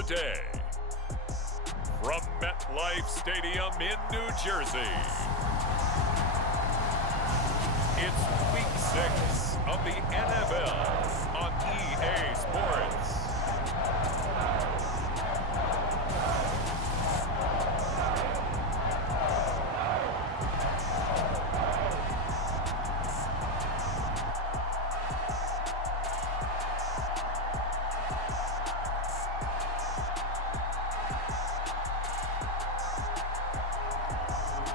today. From MetLife Stadium in New Jersey, it's Week 6 of the NFL on EA Sports.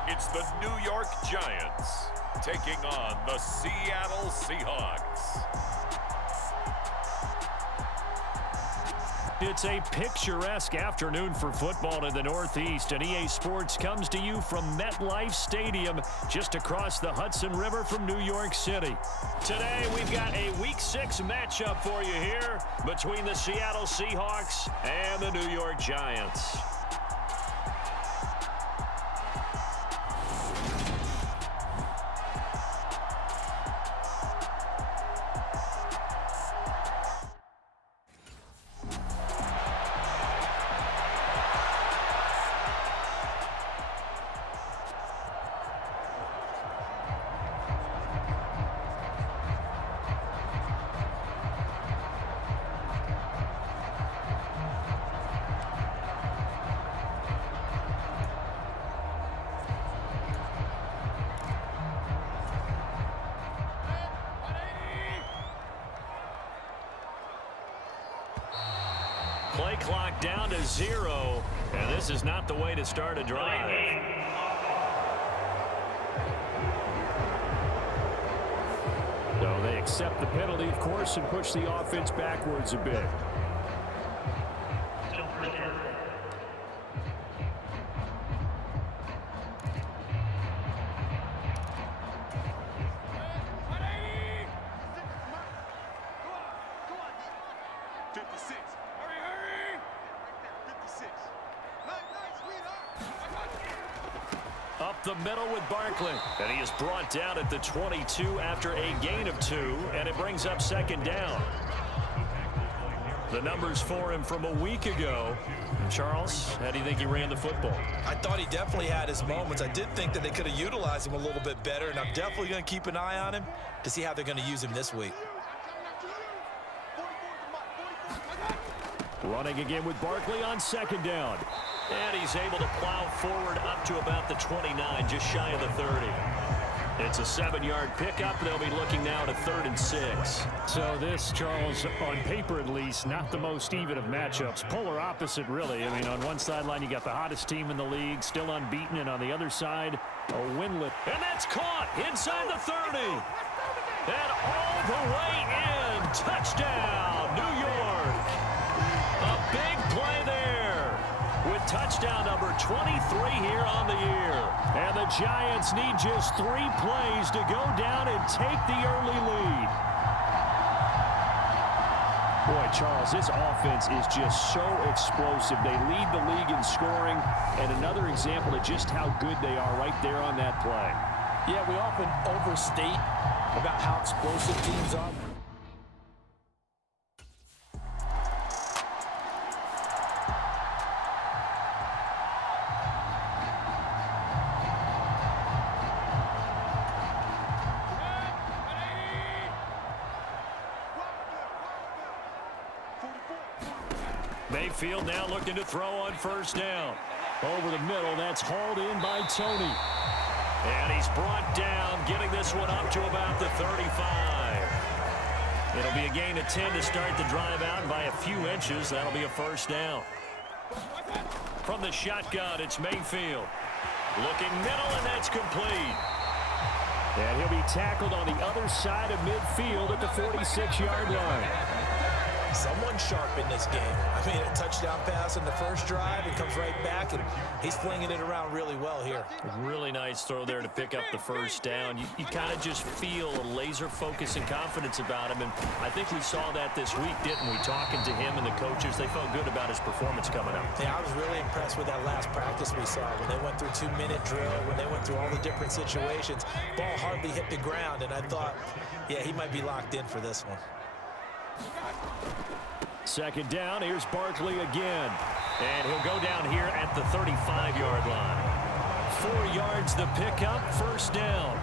It's the New York Giants taking on the Seattle Seahawks. It's a picturesque afternoon for football in the Northeast, and EA Sports comes to you from MetLife Stadium just across the Hudson River from New York City. Today, we've got a Week 6 matchup for you here between the Seattle Seahawks and the New York Giants. Play clock down to 0, and this is not the way to start a drive. So they accept the penalty, of course, and push the offense backwards a bit. Up the middle with Barkley, and he is brought down at the 22 after a gain of 2, and it brings up second down. The numbers for him from a week ago. Charles, how do you think he ran the football? I thought he definitely had his moments. I did think that they could have utilized him a little bit better, and I'm definitely going to keep an eye on him to see how they're going to use him this week. Running again with Barkley on second down. And he's able to plow forward up to about the 29, just shy of the 30. It's a 7-yard pickup. They'll be looking now to 3rd and 6. So this, Charles, on paper at least, not the most even of matchups. Polar opposite, really. I mean, on one sideline, you got the hottest team in the league, still unbeaten, and on the other side, a winless. And that's caught inside the 30. And all the way in. Touchdown, New York. A big play there. With touchdown number 23 here on the year. And the Giants need just 3 plays to go down and take the early lead. Boy, Charles, this offense is just so explosive. They lead the league in scoring, and another example of just how good they are right there on that play. Yeah, we often overstate about how explosive teams are. Mayfield now looking to throw on first down. Over the middle, that's hauled in by Tony. And he's brought down, getting this one up to about the 35. It'll be a gain of 10 to start the drive out by a few inches. That'll be a first down. From the shotgun, it's Mayfield. Looking middle, and that's complete. And he'll be tackled on the other side of midfield at the 46-yard line. Someone sharp in this game. I mean, a touchdown pass in the first drive. It comes right back, and he's flinging it around really well here. Really nice throw there to pick up the first down. You kind of just feel a laser focus and confidence about him, and I think we saw that this week, didn't we? Talking to him and the coaches, they felt good about his performance coming up. Yeah, I was really impressed with that last practice we saw when they went through 2-minute drill, when they went through all the different situations. Ball hardly hit the ground, and I thought, yeah, he might be locked in for this one. Second down, here's Barkley again. And he'll go down here at the 35-yard line. 4 yards the pickup, first down.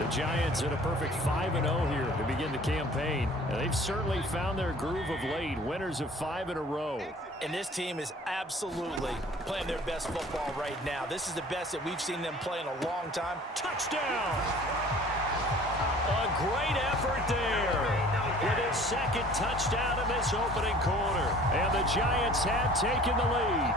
The Giants at a perfect 5-0 here to begin the campaign. And they've certainly found their groove of late, winners of 5 in a row. And this team is absolutely playing their best football right now. This is the best that we've seen them play in a long time. Touchdown! A great effort there with his second touchdown in this opening quarter. And the Giants have taken the lead.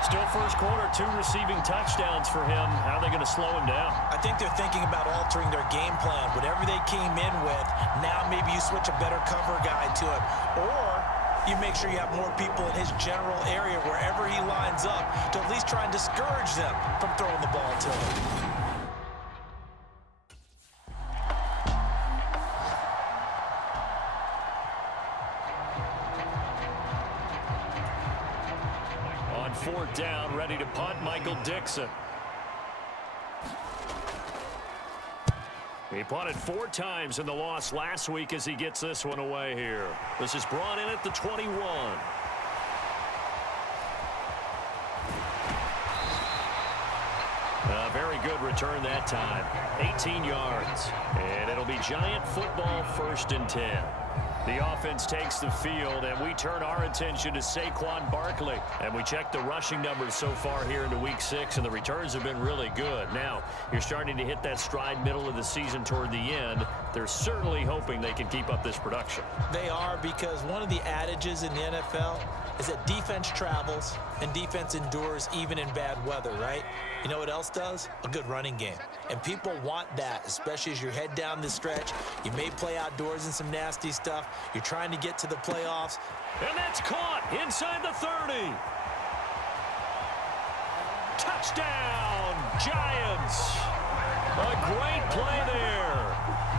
Still first quarter, 2 receiving touchdowns for him. How are they going to slow him down? I think they're thinking about altering their game plan. Whatever they came in with, now maybe you switch a better cover guy to him. Or you make sure you have more people in his general area wherever he lines up to at least try and discourage them from throwing the ball to him. Fourth down, ready to punt, Michael Dixon. He punted 4 times in the loss last week as he gets this one away here. This is brought in at the 21. A very good return that time. 18 yards. And it'll be Giant football, 1st and 10. The offense takes the field, and we turn our attention to Saquon Barkley. And we check the rushing numbers so far here into Week 6, and the returns have been really good. Now, you're starting to hit that stride middle of the season toward the end. They're certainly hoping they can keep up this production. They are, because one of the adages in the NFL is that defense travels and defense endures even in bad weather, right? You know what else does? A good running game. And people want that, especially as you head down the stretch. You may play outdoors in some nasty stuff. You're trying to get to the playoffs. And that's caught inside the 30. Touchdown, Giants. A great play there.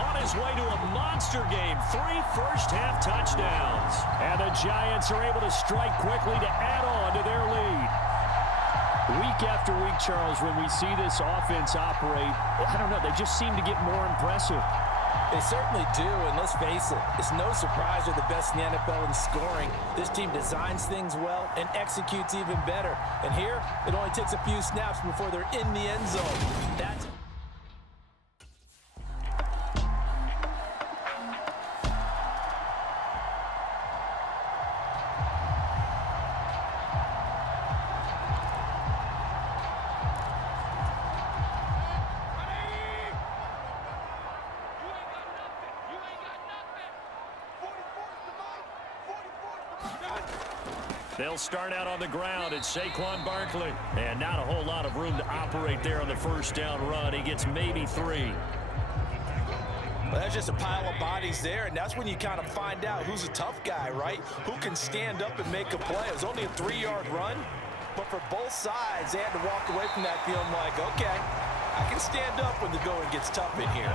On his way to a monster game, 3 first-half touchdowns. And the Giants are able to strike quickly to add on to their lead. Week after week, Charles, when we see this offense operate, I don't know, they just seem to get more impressive. They certainly do, and let's face it, it's no surprise they're the best in the NFL in scoring. This team designs things well and executes even better. And here, it only takes a few snaps before they're in the end zone. That's They'll start out on the ground. It's Saquon Barkley. And not a whole lot of room to operate there on the first down run. He gets maybe 3. Well, that's just a pile of bodies there, and that's when you kind of find out who's a tough guy, right? Who can stand up and make a play. It was only a 3-yard run, but for both sides, they had to walk away from that feeling like, okay, I can stand up when the going gets tough in here.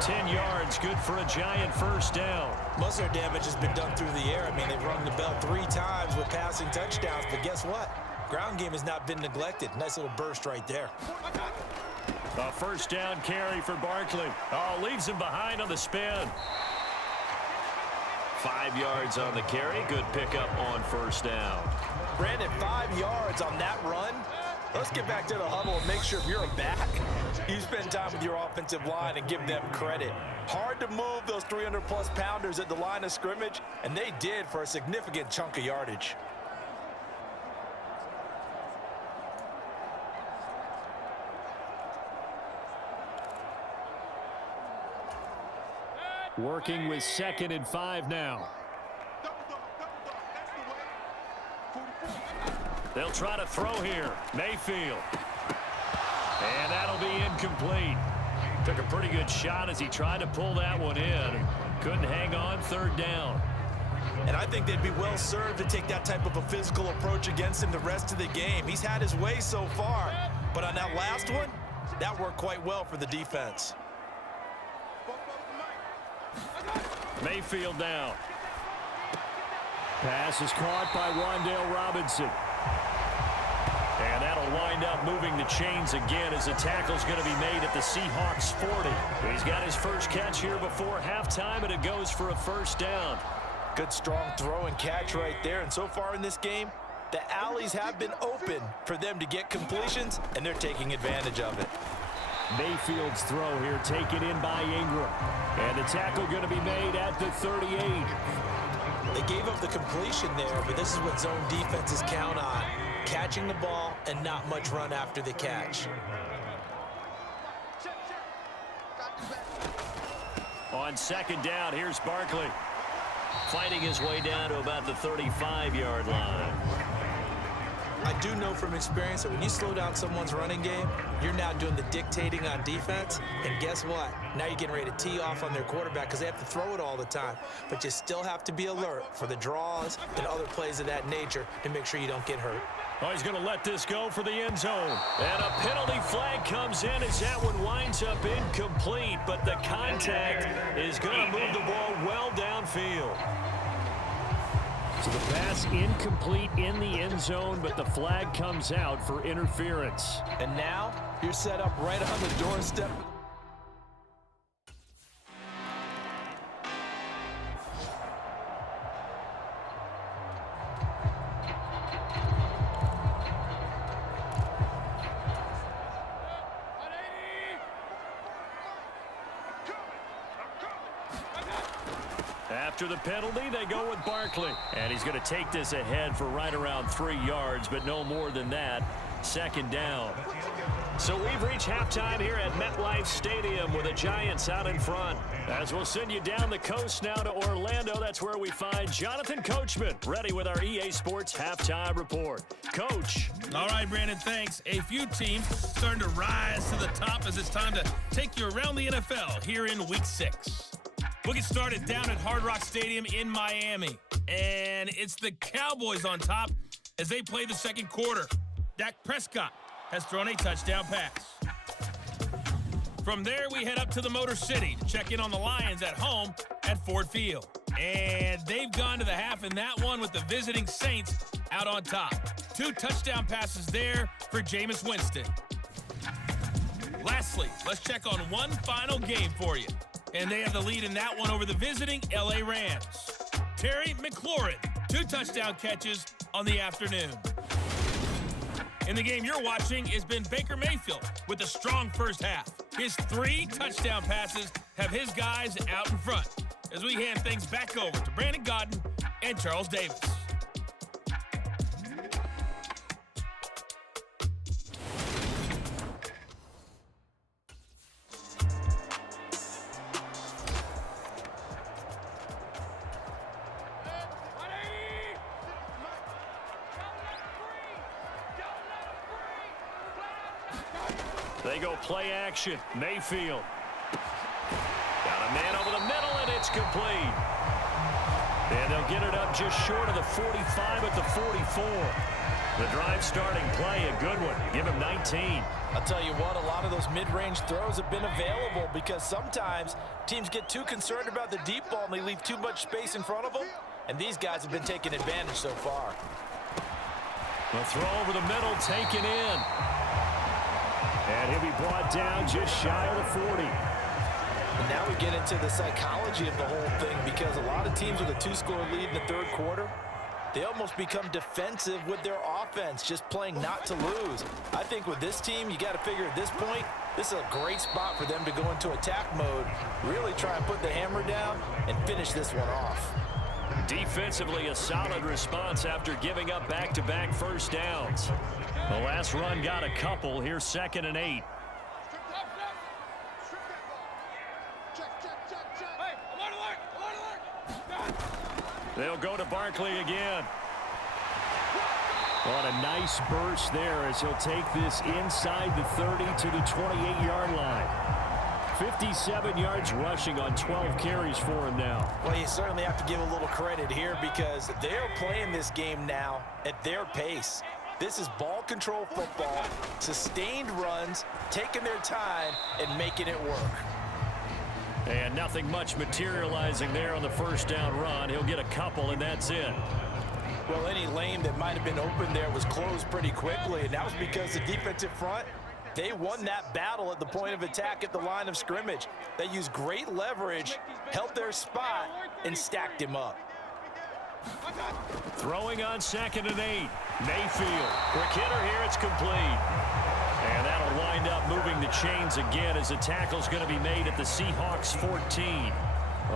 10 yards, good for a Giant first down. Most of their damage has been done through the air. I mean, they've rung the bell 3 times with passing touchdowns, but guess what? Ground game has not been neglected. Nice little burst right there. A first down carry for Barkley. Oh, leaves him behind on the spin. 5 yards on the carry. Good pickup on first down. Brandon, 5 yards on that run. Let's get back to the huddle and make sure if you're a back, you spend time with your offensive line and give them credit. Hard to move those 300-plus pounders at the line of scrimmage, and they did for a significant chunk of yardage. Working with 2nd and 5 now. They'll try to throw here. Mayfield. And that'll be incomplete. Took a pretty good shot as he tried to pull that one in. Couldn't hang on, 3rd down. And I think they'd be well served to take that type of a physical approach against him the rest of the game. He's had his way so far, but on that last one, that worked quite well for the defense. Mayfield now. Pass is caught by Wan'Dale Robinson. And that'll wind up moving the chains again as the tackle's going to be made at the Seahawks 40. He's got his first catch here before halftime, and it goes for a first down. Good strong throw and catch right there. And so far in this game, the alleys have been open for them to get completions, and they're taking advantage of it. Mayfield's throw here taken in by Ingram. And the tackle going to be made at the 38. They gave up the completion there, but this is what zone defenses count on. Catching the ball and not much run after the catch. On second down, here's Barkley. Fighting his way down to about the 35-yard line. I do know from experience that when you slow down someone's running game, you're now doing the dictating on defense. And guess what? Now you're getting ready to tee off on their quarterback because they have to throw it all the time. But you still have to be alert for the draws and other plays of that nature to make sure you don't get hurt. Oh, he's going to let this go for the end zone. And a penalty flag comes in as that one winds up incomplete. But the contact is going to move the ball well downfield. So the pass incomplete in the end zone, but the flag comes out for interference. And now you're set up right on the doorstep. After the penalty, they go with Barkley. And he's going to take this ahead for right around 3 yards, but no more than that. Second down. So we've reached halftime here at MetLife Stadium with the Giants out in front. As we'll send you down the coast now to Orlando, that's where we find Jonathan Coachman, ready with our EA Sports Halftime Report. Coach. All right, Brandon, thanks. A few teams starting to rise to the top as it's time to take you around the NFL here in Week 6. We'll get started down at Hard Rock Stadium in Miami. And it's the Cowboys on top as they play the second quarter. Dak Prescott has thrown a touchdown pass. From there, we head up to the Motor City to check in on the Lions at home at Ford Field. And they've gone to the half in that one with the visiting Saints out on top. 2 touchdown passes there for Jameis Winston. Lastly, let's check on one final game for you. And they have the lead in that one over the visiting L.A. Rams. Terry McLaurin, 2 touchdown catches on the afternoon. In the game you're watching has been Baker Mayfield with a strong first half. His 3 touchdown passes have his guys out in front as we hand things back over to Brandon Godden and Charles Davis. They go play action. Mayfield. Got a man over the middle, and it's complete. And they'll get it up just short of the 45 at the 44. The drive starting play, a good one. Give him 19. I'll tell you what, a lot of those mid-range throws have been available because sometimes teams get too concerned about the deep ball and they leave too much space in front of them. And these guys have been taking advantage so far. The throw over the middle taken in. And he'll be brought down just shy of the 40. And now we get into the psychology of the whole thing because a lot of teams with a 2-score lead in the third quarter, they almost become defensive with their offense, just playing not to lose. I think with this team, you got to figure at this point, this is a great spot for them to go into attack mode, really try and put the hammer down and finish this one off. Defensively, a solid response after giving up back-to-back first downs. The last run got a couple. Here's 2nd and 8. They'll go to Barkley again. On a nice burst there as he'll take this inside the 30 to the 28-yard line. 57 yards rushing on 12 carries for him now. Well, you certainly have to give a little credit here because they're playing this game now at their pace. This is ball control football, sustained runs, taking their time, and making it work. And nothing much materializing there on the first down run. He'll get a couple, and that's it. Well, any lane that might have been open there was closed pretty quickly, and that was because the defensive front, they won that battle at the point of attack at the line of scrimmage. They used great leverage, held their spot, and stacked him up. Throwing on 2nd and 8. Mayfield. Quick hitter here. It's complete. And that'll wind up moving the chains again as the tackle's going to be made at the Seahawks 14.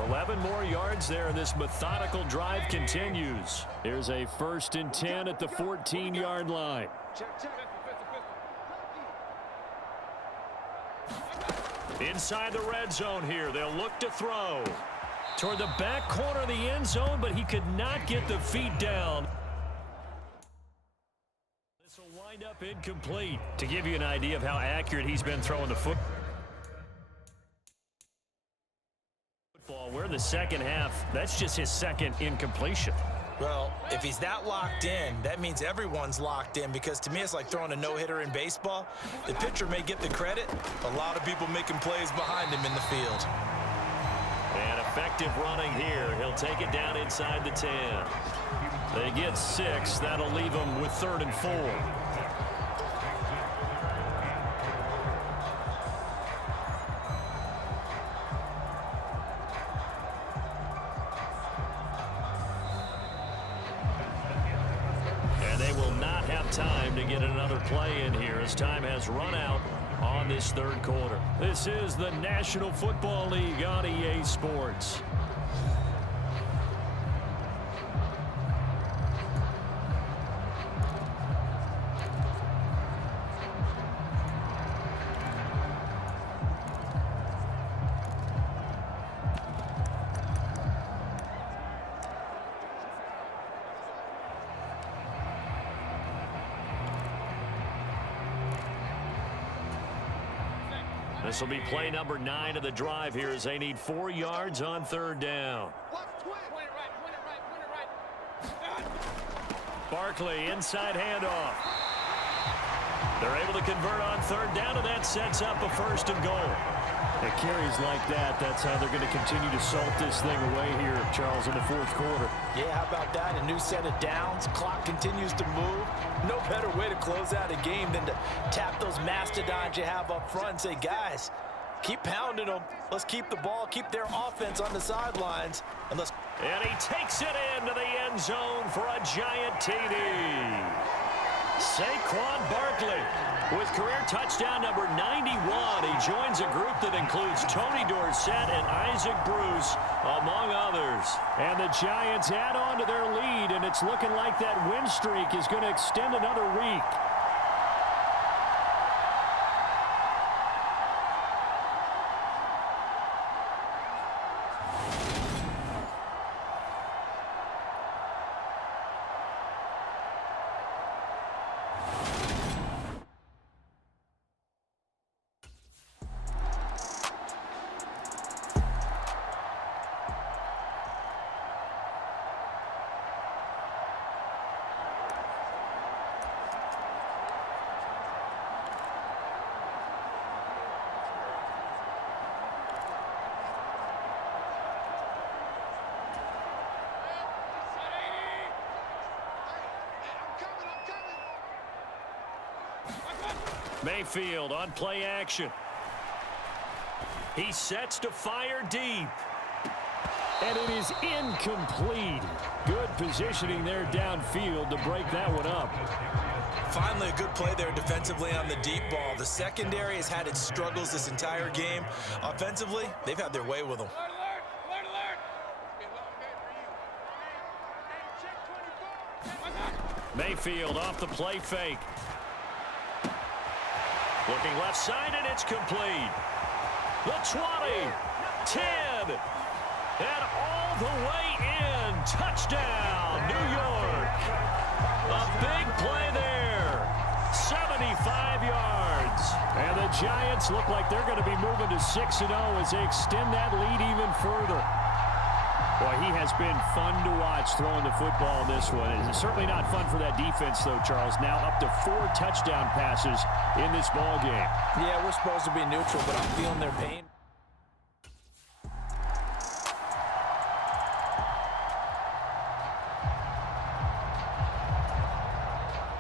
11 more yards there, and this methodical drive continues. Here's a 1st and 10 at the 14-yard line. Inside the red zone here. They'll look to throw. Toward the back corner of the end zone, but he could not get the feet down. This will wind up incomplete. To give you an idea of how accurate he's been throwing the football, we're in the second half. That's just his 2nd incompletion. Well, if he's that locked in, that means everyone's locked in, because to me it's like throwing a no-hitter in baseball. The pitcher may get the credit. A lot of people making plays behind him in the field. And effective running here. He'll take it down inside the 10. They get 6. That'll leave them with 3rd and 4. And they will not have time to get another play in here as time has run out on this 3rd quarter. This is the National Football League on EA Sports. This will be play number 9 of the drive here as they need 4 yards on 3rd down. Barkley, inside handoff. They're able to convert on 3rd down, and that sets up a 1st and goal. It carries like that. That's how they're going to continue to salt this thing away here, Charles, in the 4th quarter. Yeah, how about that? A new set of downs. Clock continues to move. No better way to close out a game than to tap those mastodons you have up front and say, guys, keep pounding them. Let's keep the ball, keep their offense on the sidelines. And he takes it into the end zone for a giant TD. Saquon Barkley with career touchdown number 91. He joins a group that includes Tony Dorsett and Isaac Bruce, among others. And the Giants add on to their lead, and it's looking like that win streak is going to extend another week. Mayfield on play action. He sets to fire deep. And it is incomplete. Good positioning there downfield to break that one up. finally a good play there defensively on the deep ball. The secondary has had its struggles this entire game. Offensively, they've had their way with them. Mayfield off the play fake. Looking left side, and it's complete. The 20, 10, and all the way in. Touchdown, New York. A big play there. 75 yards. And the Giants look like they're going to be moving to 6-0 as they extend that lead even further. Boy, he has been fun to watch throwing the football in this one. It's certainly not fun for that defense, though, Charles. Now up to 4 touchdown passes in this ball game. Yeah, we're supposed to be neutral, but I'm feeling their pain.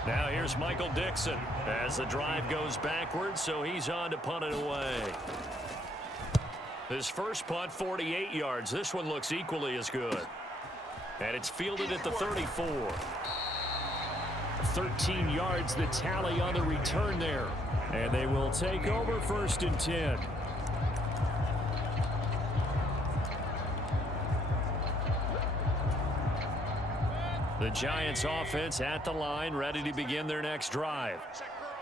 Now here's Michael Dixon as the drive goes backwards, so he's on to punt it away. His first punt, 48 yards. This one looks equally as good. And it's fielded at the 34. 13 yards the tally on the return there. And they will take over 1st and 10. The Giants offense at the line, ready to begin their next drive.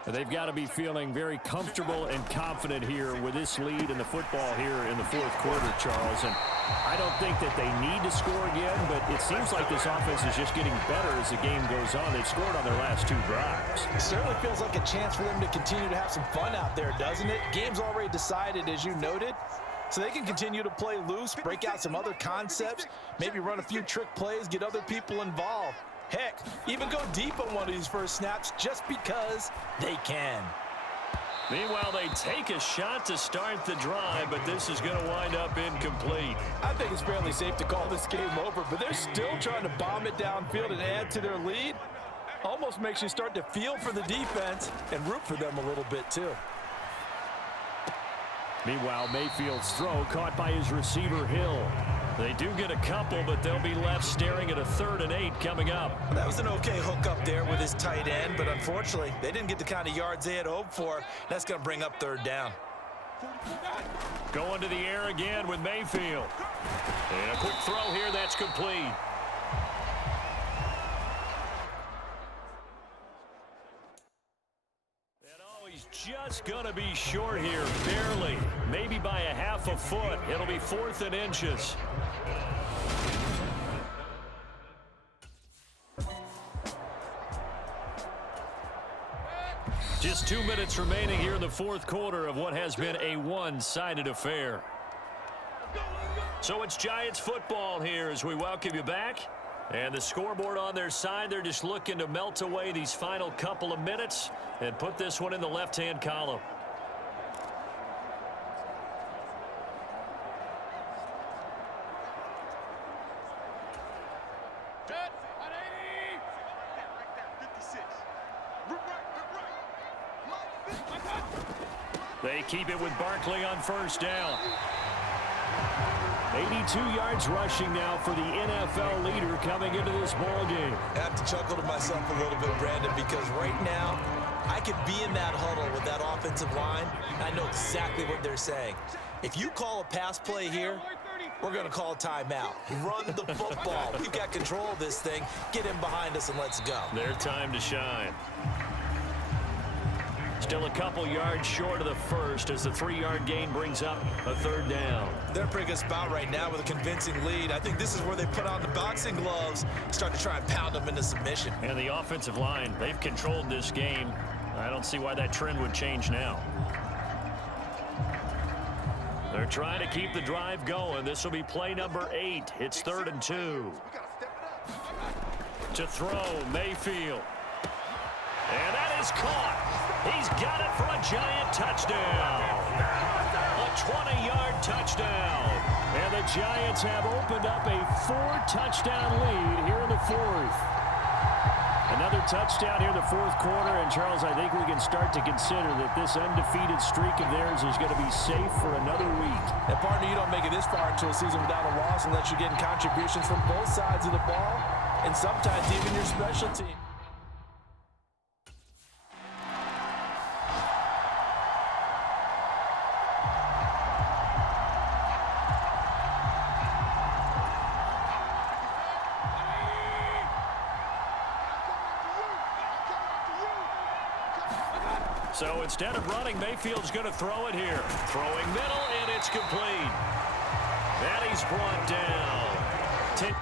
They've got to be feeling very comfortable and confident here with this lead in the football here in the 4th quarter, Charles. And I don't think that they need to score again, but it seems like this offense is just getting better as the game goes on. They've scored on their last 2 drives. It certainly feels like a chance for them to continue to have some fun out there, doesn't it? Game's already decided, as you noted. So they can continue to play loose, break out some other concepts, maybe run a few trick plays, get other people involved. Heck, even go deep on one of these first snaps just because they can. Meanwhile, they take a shot to start the drive, but this is going to wind up incomplete. I think it's fairly safe to call this game over, but they're still trying to bomb it downfield and add to their lead. Almost makes you start to feel for the defense and root for them a little bit too. Meanwhile, Mayfield's throw caught by his receiver, Hill. They do get a couple, but they'll be left staring at a 3rd and 8 coming up. That was an okay hook up there with his tight end, but unfortunately, they didn't get the kind of yards they had hoped for. That's going to bring up 3rd down. Going to the air again with Mayfield. And a quick throw here that's complete. Just gonna be short here, barely, maybe by a half a foot. It'll be 4th and inches. Just 2 minutes remaining here in the 4th quarter of what has been a one-sided affair. So it's Giants football here as we welcome you back. And the scoreboard on their side, they're just looking to melt away these final couple of minutes and put this one in the left-hand column. They keep it with Barkley on 1st down. 82 yards rushing now for the NFL leader coming into this ball game. I have to chuckle to myself a little bit, Brandon, because right now I could be in that huddle with that offensive line. I know exactly what they're saying. If you call a pass play here, we're going to call a timeout. Run the football. We've got control of this thing. Get in behind us and let's go. Their time to shine. Still a couple yards short of the 1st as the 3-yard gain brings up a 3rd down. They're in a pretty good spot right now with a convincing lead. I think this is where they put on the boxing gloves, start to try and pound them into submission. And the offensive line, they've controlled this game. I don't see why that trend would change now. They're trying to keep the drive going. This will be play number 8. It's 3rd and 2. To throw, Mayfield. And that is caught. He's got it for a Giant touchdown. A 20-yard touchdown. And the Giants have opened up a 4-touchdown lead here in the 4th. Another touchdown here in the 4th quarter. And, Charles, I think we can start to consider that this undefeated streak of theirs is going to be safe for another week. And, partner, you don't make it this far into a season without a loss unless you're getting contributions from both sides of the ball and sometimes even your special team. So instead of running, Mayfield's going to throw it here. Throwing middle, and it's complete. And he's brought down. 10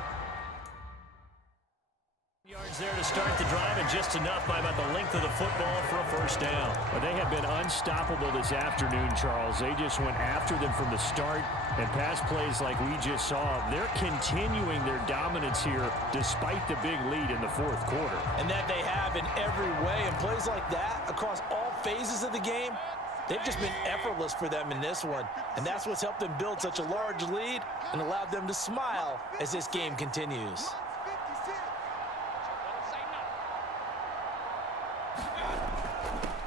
yards there to start the drive, and just enough by about the length of the football for a 1st down. Well, they have been unstoppable this afternoon, Charles. They just went after them from the start, and pass plays like we just saw. They're continuing their dominance here despite the big lead in the 4th quarter. And that they have in every way. And plays like that across all phases of the game, they've just been effortless for them in this one. And that's what's helped them build such a large lead and allowed them to smile as this game continues.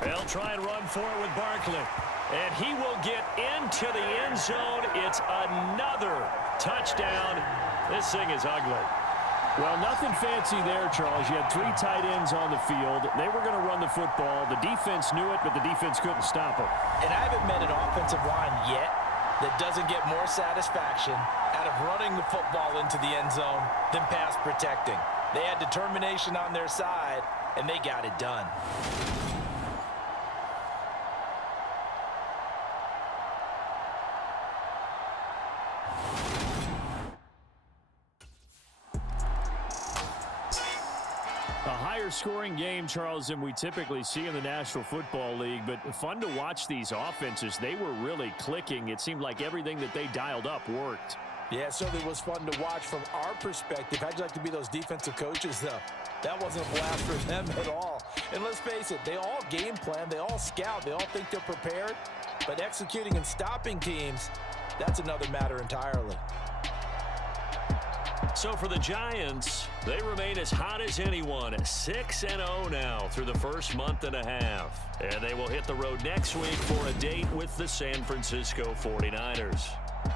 They'll try and run for it with Barkley. And he will get into the end zone. It's another touchdown. This thing is ugly. Well, nothing fancy there, Charles. You had 3 tight ends on the field. They were going to run the football. The defense knew it, but the defense couldn't stop them. And I haven't met an offensive line yet that doesn't get more satisfaction out of running the football into the end zone than pass protecting. They had determination on their side, and they got it done. A higher scoring game, Charles, than we typically see in the National Football League, but fun to watch these offenses. They were really clicking. It seemed like everything that they dialed up worked. Yeah, it certainly was fun to watch from our perspective. How'd you like to be those defensive coaches, though? That wasn't a blast for them at all. And let's face it, they all game plan, they all scout, they all think they're prepared, but executing and stopping teams, that's another matter entirely. So for the Giants, they remain as hot as anyone, 6-0 now through the first month and a half. And they will hit the road next week for a date with the San Francisco 49ers.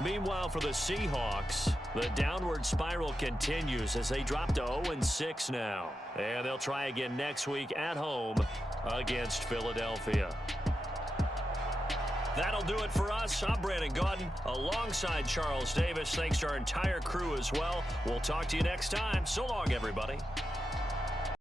Meanwhile, for the Seahawks, the downward spiral continues as they drop to 0-6 now. And they'll try again next week at home against Philadelphia. That'll do it for us. I'm Brandon Gaudin alongside Charles Davis. Thanks to our entire crew as well. We'll talk to you next time. So long, everybody.